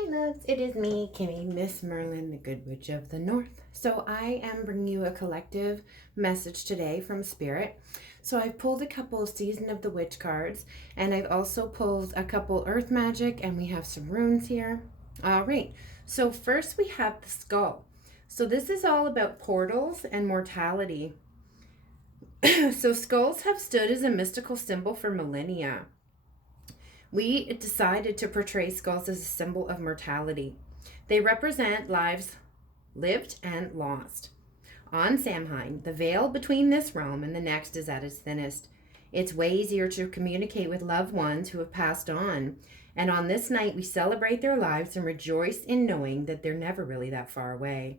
Hi loves, it is me, Kimmy, Miss Merlin, the Good Witch of the North. So I am bringing you a collective message today from Spirit. So I've pulled a couple Season of the Witch cards, and I've also pulled a couple Earth Magic, and we have some runes here. All right, so first we have the skull. So this is all about portals and mortality. So skulls have stood as a mystical symbol for millennia. We decided to portray skulls as a symbol of mortality. They represent lives lived and lost. On Samhain, the veil between this realm and the next is at its thinnest. It's way easier to communicate with loved ones who have passed on. And on this night, we celebrate their lives and rejoice in knowing that they're never really that far away.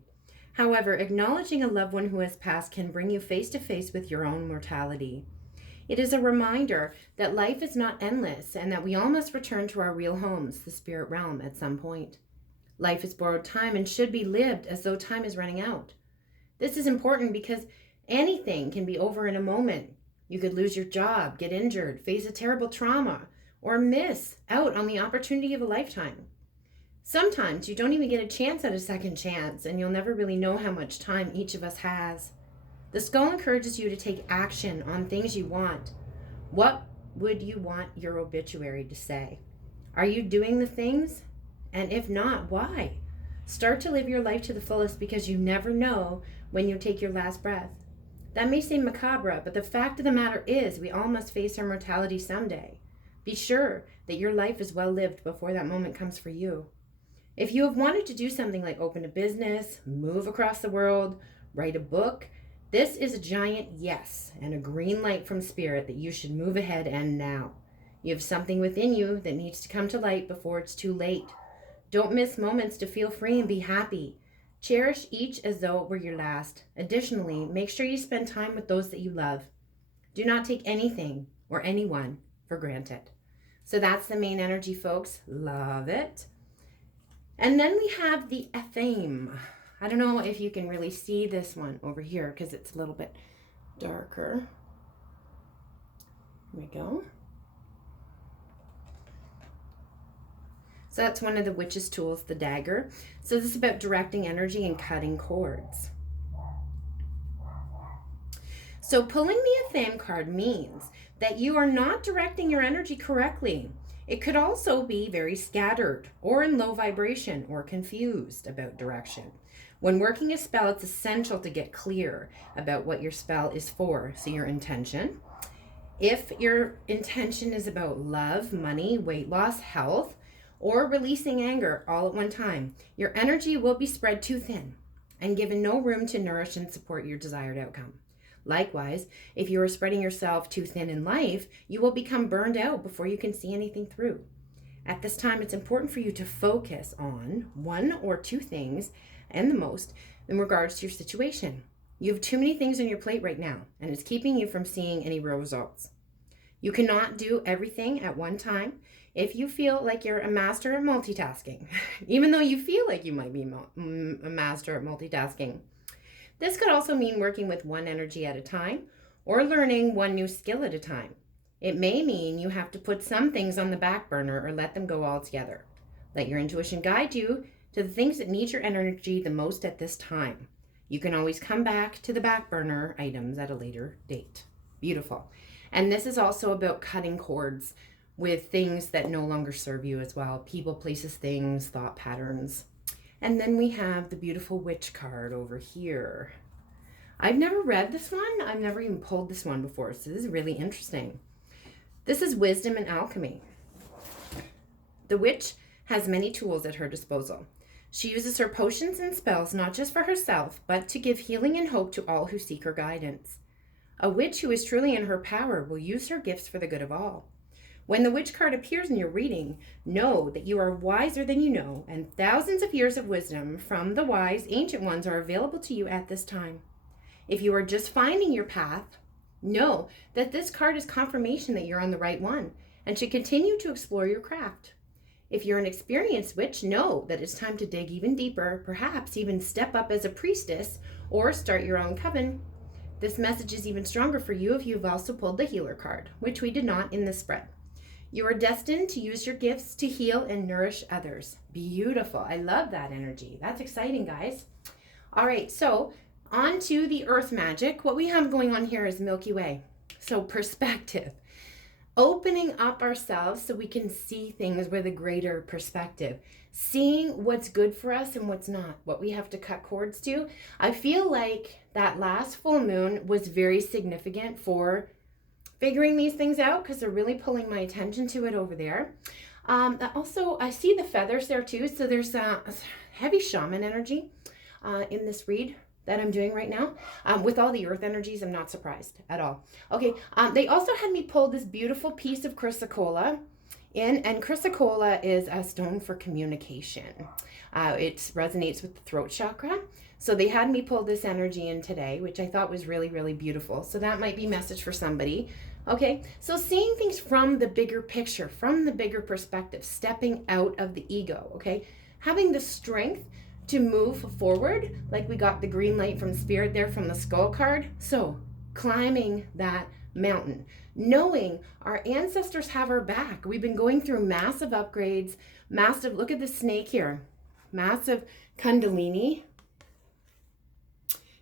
However, acknowledging a loved one who has passed can bring you face to face with your own mortality. It is a reminder that life is not endless and that we all must return to our real homes, the spirit realm, at some point. Life is borrowed time and should be lived as though time is running out. This is important because anything can be over in a moment. You could lose your job, get injured, face a terrible trauma, or miss out on the opportunity of a lifetime. Sometimes you don't even get a chance at a second chance, and you'll never really know how much time each of us has. The skull encourages you to take action on things you want. What would you want your obituary to say? Are you doing the things? And if not, why? Start to live your life to the fullest because you never know when you take your last breath. That may seem macabre, but the fact of the matter is we all must face our mortality someday. Be sure that your life is well lived before that moment comes for you. If you have wanted to do something like open a business, move across the world, write a book, this is a giant yes and a green light from Spirit that you should move ahead and now. You have something within you that needs to come to light before it's too late. Don't miss moments to feel free and be happy. Cherish each as though it were your last. Additionally, make sure you spend time with those that you love. Do not take anything or anyone for granted. So that's the main energy, folks. Love it. And then we have the theme. I don't know if you can really see this one over here because it's a little bit darker. There we go. So that's one of the witch's tools, the dagger. So this is about directing energy and cutting cords. So pulling the Athame card means that you are not directing your energy correctly. It could also be very scattered or in low vibration or confused about direction. When working a spell, it's essential to get clear about what your spell is for. So your intention. If your intention is about love, money, weight loss, health, or releasing anger all at one time, your energy will be spread too thin and given no room to nourish and support your desired outcome. Likewise, if you are spreading yourself too thin in life, you will become burned out before you can see anything through. At this time, it's important for you to focus on one or two things and the most in regards to your situation. You have too many things on your plate right now, and it's keeping you from seeing any real results. You cannot do everything at one time. If you feel like you're a master at multitasking, even though you feel like you might be a master at multitasking, this could also mean working with one energy at a time or learning one new skill at a time. It may mean you have to put some things on the back burner or let them go altogether. Let your intuition guide you to the things that need your energy the most at this time. You can always come back to the back burner items at a later date. Beautiful. And this is also about cutting cords with things that no longer serve you as well. People, places, things, thought patterns. And then we have the beautiful witch card over here. I've never read this one. I've never even pulled this one before, so this is really interesting. This is wisdom and alchemy. The witch has many tools at her disposal. She uses her potions and spells not just for herself, but to give healing and hope to all who seek her guidance. A witch who is truly in her power will use her gifts for the good of all. When the witch card appears in your reading, know that you are wiser than you know, and thousands of years of wisdom from the wise ancient ones are available to you at this time. If you are just finding your path, know that this card is confirmation that you're on the right one and should continue to explore your craft. If you're an experienced witch, know that it's time to dig even deeper, perhaps even step up as a priestess or start your own coven. This message is even stronger for you if you've also pulled the healer card, which we did not in this spread. You are destined to use your gifts to heal and nourish others. Beautiful. I love that energy. That's exciting, guys. All right, so on to the earth magic. What we have going on here is Milky Way. So perspective. Opening up ourselves so we can see things with a greater perspective. Seeing what's good for us and what's not, what we have to cut cords to. I feel like that last full moon was very significant for figuring these things out because they're really pulling my attention to it over there. Also, I see the feathers there too. So there's a heavy shaman energy in this read that I'm doing right now. With all the earth energies, I'm not surprised at all. Okay, they also had me pull this beautiful piece of chrysocolla in, and chrysocolla is a stone for communication. It resonates with the throat chakra. So they had me pull this energy in today, which I thought was really, really beautiful. So that might be a message for somebody. Okay, so seeing things from the bigger picture, from the bigger perspective, stepping out of the ego, okay? Having the strength to move forward, like we got the green light from Spirit there from the skull card. So climbing that mountain, knowing our ancestors have our back. We've been going through massive upgrades, massive, look at the snake here, massive kundalini.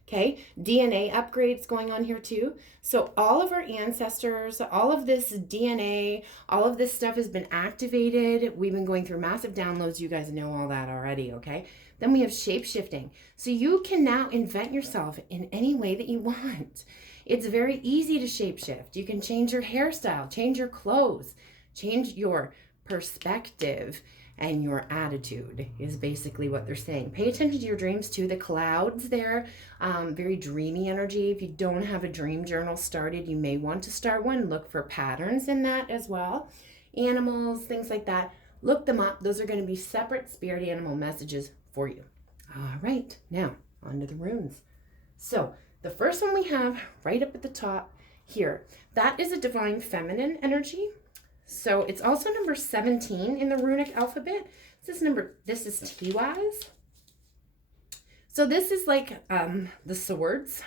Okay, DNA upgrades going on here too. So all of our ancestors, all of this DNA, all of this stuff has been activated. We've been going through massive downloads. You guys know all that already, okay? Then we have shape-shifting. So you can now invent yourself in any way that you want. It's very easy to shape-shift. You can change your hairstyle, change your clothes, change your perspective, and your attitude is basically what they're saying. Pay attention to your dreams too. The clouds there, very dreamy energy. If you don't have a dream journal started, you may want to start one. Look for patterns in that as well. Animals, things like that. Look them up. Those are going to be separate spirit animal messages for you. All right, now on to the runes. So the first one we have right up at the top here, that is a divine feminine energy. So it's also number 17 in the runic alphabet. This is Tiwaz. So this is like the swords,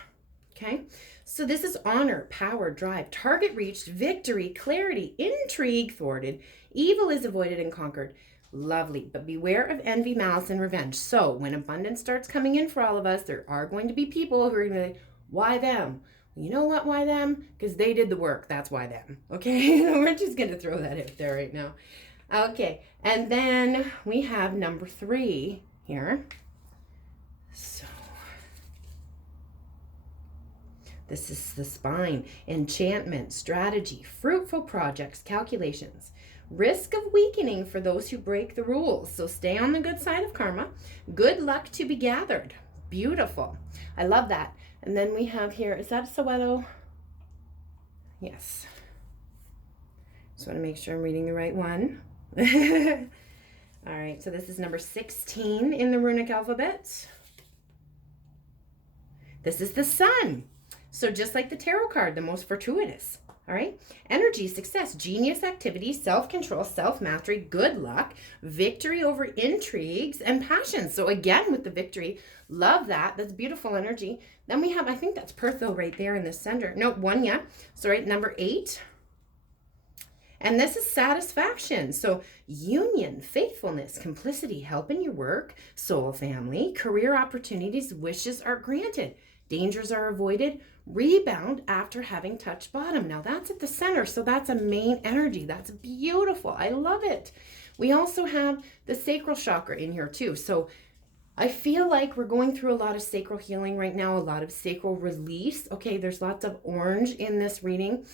okay? So this is honor, power, drive, target reached, victory, clarity, intrigue thwarted, evil is avoided and conquered. Lovely, but beware of envy, malice, and revenge. So when abundance starts coming in for all of us, there are going to be people who are going to be like, why them? You know what, why them? Because they did the work. That's why them. Okay, we're just going to throw that out there right now. Okay, and then we have number 3 here. So this is the spine. Enchantment, strategy, fruitful projects, calculations. Risk of weakening for those who break the rules. So stay on the good side of karma. Good luck to be gathered. Beautiful. I love that. And then we have here, is that Soweto? Yes. Just want to make sure I'm reading the right one. All right, so this is number 16 in the runic alphabet. This is the sun. So just like the tarot card, the most fortuitous. All right, energy, success, genius activity, self-control, self-mastery, good luck, victory over intrigues, and passion. So again, with the victory, love that. That's beautiful energy. Then we have, I think that's Perthel right there in the center. No, 1, yeah. So right, number 8. And this is satisfaction. So union, faithfulness, complicity, help in your work, soul family, career opportunities, wishes are granted. Dangers are avoided. Rebound after having touched bottom. Now that's at the center, so that's a main energy. That's beautiful. I love it. We also have the sacral chakra in here too. So I feel like we're going through a lot of sacral healing right now, a lot of sacral release. Okay, there's lots of orange in this reading.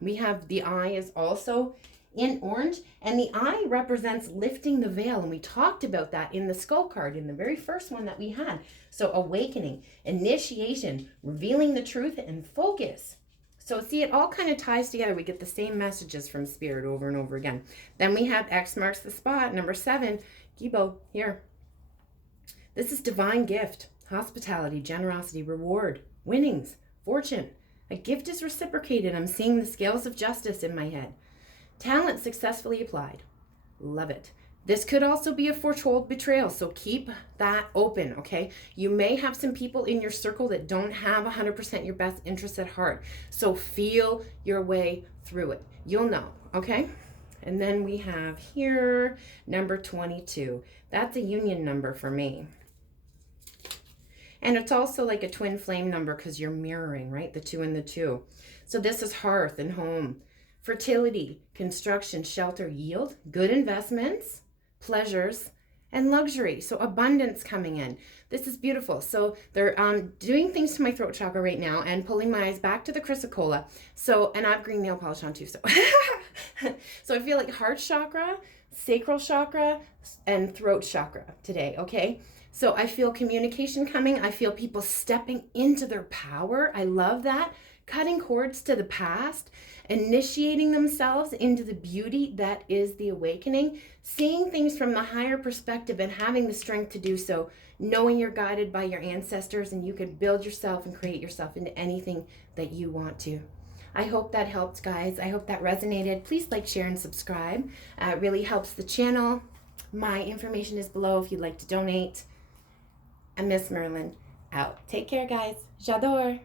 We have the eye is also in orange, and the eye represents lifting the veil, and we talked about that in the skull card in the very first one that we had. So awakening, initiation, revealing the truth, and focus. So see, it all kind of ties together. We get the same messages from Spirit over and over again. Then we have X marks the spot, number 7, Gibo, here. This is divine gift, hospitality, generosity, reward, winnings, fortune. A gift is reciprocated. I'm seeing the scales of justice in my head. Talent successfully applied. Love it. This could also be a foretold betrayal, so keep that open, okay? You may have some people in your circle that don't have 100% your best interests at heart, so feel your way through it. You'll know, okay? And then we have here number 22. That's a union number for me. And it's also like a twin flame number because you're mirroring, right? The 2 and the 2. So this is hearth and home, fertility, construction, shelter, yield, good investments, pleasures, and luxury. So abundance coming in. This is beautiful. So they're doing things to my throat chakra right now and pulling my eyes back to the chrysocolla. So, and I have green nail polish on too. So, so I feel like heart chakra, sacral chakra, and throat chakra today. Okay. So I feel communication coming. I feel people stepping into their power. I love that. Cutting cords to the past, initiating themselves into the beauty that is the awakening, seeing things from the higher perspective and having the strength to do so, knowing you're guided by your ancestors and you can build yourself and create yourself into anything that you want to. I hope that helped, guys. I hope that resonated. Please like, share, and subscribe. It really helps the channel. My information is below if you'd like to donate. I'm Miss Merlin, out. Take care, guys. J'adore.